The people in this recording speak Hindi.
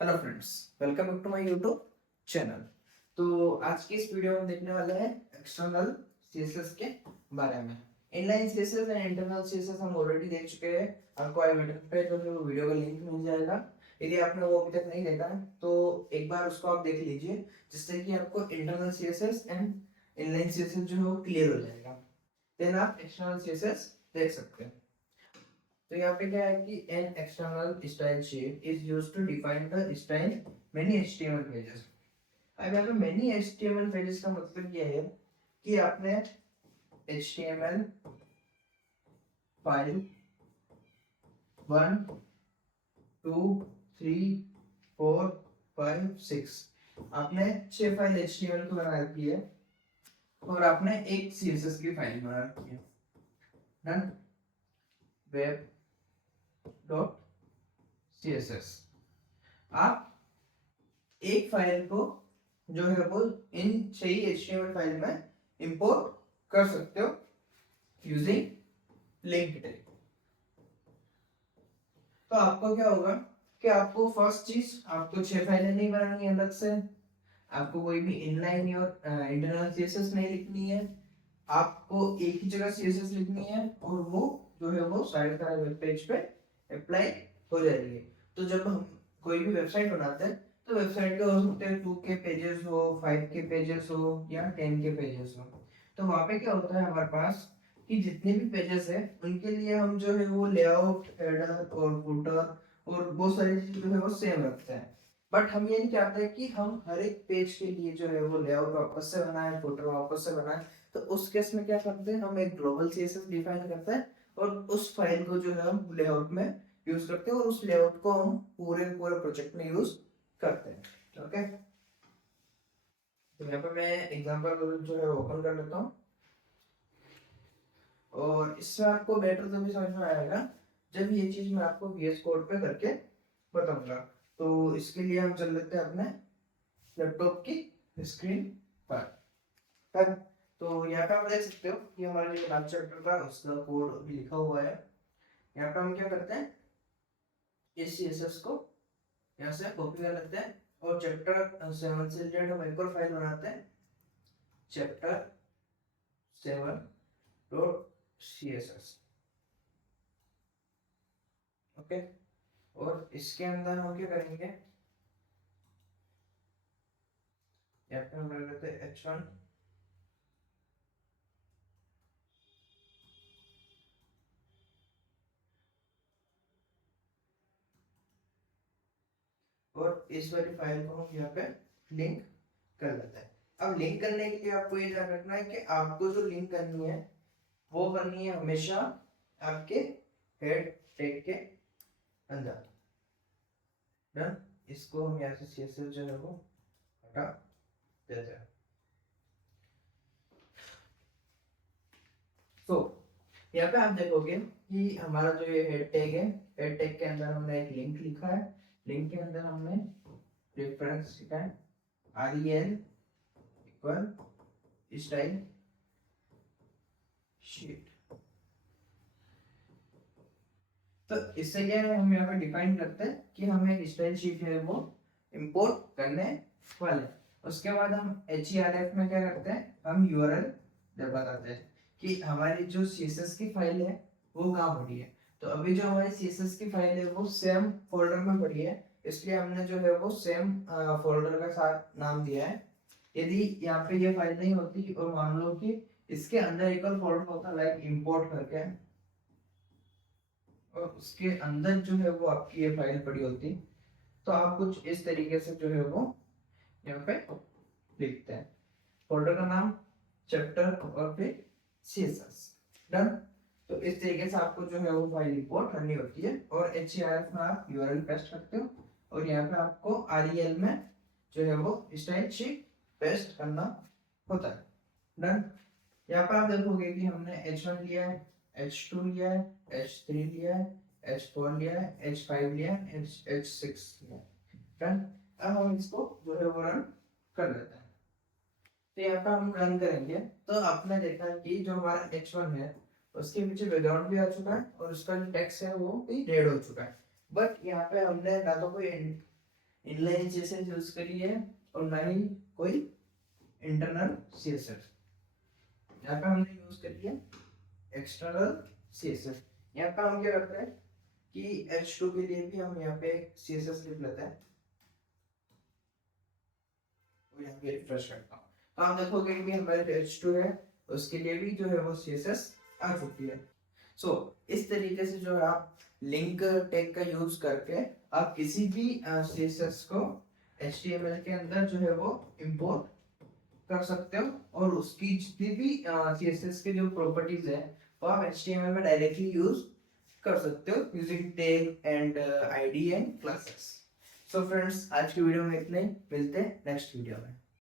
Hello friends, welcome back to my YouTube channel. तो आज की इस वीडियो में देखने वाले हैं एक्सटर्नल सीएसएस के बारे में। Inline CSS and internal CSS हम ऑलरेडी देख चुके हैं। आपको आई बटन पे जो है वो वीडियो का लिंक मिल जाएगा। यदि आपने वो अभी तक नहीं देखा है तो एक बार उसको आप देख लीजिए, जिससे कि आपको internal CSS and inline CSS जो है वो क्लियर हो जाएगा। देन आप एक्सटर्नल सीएसएस देख सकते हैं। तो यहाँ पे क्या है कि an external style sheet is used to define the style many HTML pages. अब यहाँ पे मेनी एचटीएमएल पेजेस का मतलब ये है कि आपने एचटीएमएल फाइल 1 2 3 4 5 6 आपने 6 फाइल एचटीएमएल की बना रखी है और आपने एक सीएसएस की फाइल बना रखी है। डन। वेब डॉट सीएसएस आप एक फाइल को जो है वो इन 6 HTML फाइल में इंपोर्ट कर सकते हो यूजिंग लिंक टैग। तो आपको क्या होगा कि आपको फर्स्ट चीज आपको 6 फाइलें नहीं बनानी है अलग से। आपको कोई भी इनलाइन और इंटरनल सीएसएस नहीं लिखनी है। आपको एक ही जगह सीएसएस लिखनी है और वो जो है वो सारे वेब पेज पे अप्लाई हो जाएगी। तो जब हम कोई भी वेबसाइट बनाते हैं तो वेबसाइट के हो सकते हैं 2 के पेजेस हो, 5 के पेजेस हो या 10 के पेजेस हो। तो वहाँ पे क्या होता है हमारे पास कि जितने भी पेजेस है उनके लिए हम जो है वो लेआउट, हेडर और फुटर और बहुत सारी चीजें जो है वो सेम रखते हैं। बट हम ये नहीं चाहते कि हम हर एक पेज के लिए जो है वो लेआउट वापस से बनाए, फुटर वापस से बनाए। तो उस केस में क्या करते हैं, हम एक ग्लोबल सीएसएस डिफाइन करते हैं और उस फाइल को जो है हम लेआउट में यूज करते हैं और उस लेआउट को हम पूरे पूरे प्रोजेक्ट में यूज करते हैं। ओके, तो यहाँ पे मैं एग्जांपल जो है ओपन कर लेता हूँ और इससे आपको बेटर तो भी समझ में आएगा जब ये चीज मैं आपको VS कोड पे करके बताऊंगा। तो इसके लिए हम चल लेते हैं अपने लैपटॉप की स्क्रीन पर। तब तो यहाँ पे आप देख सकते हो कि हमारा जो लास्ट चैप्टर था उसका कोड भी लिखा हुआ है। यहाँ पे हम क्या करते हैं, इस CSS को यहाँ से कॉपी कर लेते हैं और चैप्टर 7 से रिलेटेड हम एक और फाइल बनाते हैं, chapter7.css। ओके, और इसके अंदर हम क्या करेंगे, यहाँ पे हम रख लेते हैं h1 और इस वाली फाइल को हम यहाँ पे लिंक कर लेते हैं। अब लिंक करने के लिए आपको ये ध्यान रखना है कि आपको जो लिंक करनी है वो करनी है हमेशा आपके हेड टैग के अंदर। डन। इसको हम यहाँ से CSS जो है वो हटा देते हैं। तो यहाँ पे आप देखोगे कि हमारा जो ये हेड टैग है, हेड टैग के अंदर हमने एक लिंक लिखा है। लिंक के अंदर हमने रेफरेंस लिखा है REL इक्वल स्टाइल शीट। तो इससे क्या है, हम यहाँ पे डिफाइन करते हैं कि हमें एक स्टाइल शीट है वो इंपोर्ट करने वाले। उसके बाद हम href में क्या करते हैं, हम URL बताते हैं कि हमारी जो CSS की फाइल है वो कहाँ पड़ी है। तो अभी जो हमारी CSS की फाइल है वो सेम फोल्डर में पड़ी है, इसलिए हमने जो है वो सेम फोल्डर का साथ नाम दिया है। यदि यहाँ पे ये फाइल नहीं होती और मान लो कि इसके अंदर एक और फोल्डर होता लाइक इंपोर्ट करके और उसके अंदर जो है वो आपकी ये फाइल पड़ी होती, तो आप कुछ इस तरीके से जो है वो यहाँ पे लिखते हैं, फोल्डर का नाम, चैप्टर और फिर CSS। डन। तो इस तरीके से आपको जो है वो फाइल इंपोर्ट करनी होती है और href में आप URL पेस्ट करते हो और यहाँ पे आपको REL में जो है वो स्टाइल शीट पेस्ट करना होता है। डन। यहाँ पर आप देखोगे कि हमने H1 लिया है, H2 लिया है, H3 लिया है, H4 लिया है, H5 लिया है, H6 लिया है। डन। अब हम इसको जो है वो रन कर लेते हैं। तो यहाँ पर हम रन करेंगे तो आपने देखा कि जो हमारा H1 है उसके पीछे बैकग्राउंड भी आ चुका है और उसका जो टेक्स्ट है वो भी रेड हो चुका है। बट यहाँ पे हमने ना तो कोई इनलाइन सीएसएस यूज करी है और ना ही कोई इंटरनल सीएसएस। यहाँ पे हमने यूज करी है एक्सटर्नल सीएसएस। यहाँ पे हम क्या करते हैं कि H2 के लिए भी हम यहाँ पे सीएसएस लिख लेते हैं और यहाँ पे रिफ्रेश करता हूँ, तो आप देखोगे कि हमारे H2 है उसके लिए भी जो है वो CSS आ चुकी है। सो इस तरीके से जो है आप लिंक टैग का यूज करके आप किसी भी CSS को HTML के अंदर जो है वो इंपोर्ट कर सकते हो और उसकी जितनी भी CSS के जो प्रॉपर्टीज है वो आप HTML में डायरेक्टली यूज कर सकते हो using tag and ID and classes. So friends, आज की वीडियो में इतने, मिलते हैं नेक्स्ट वीडियो में।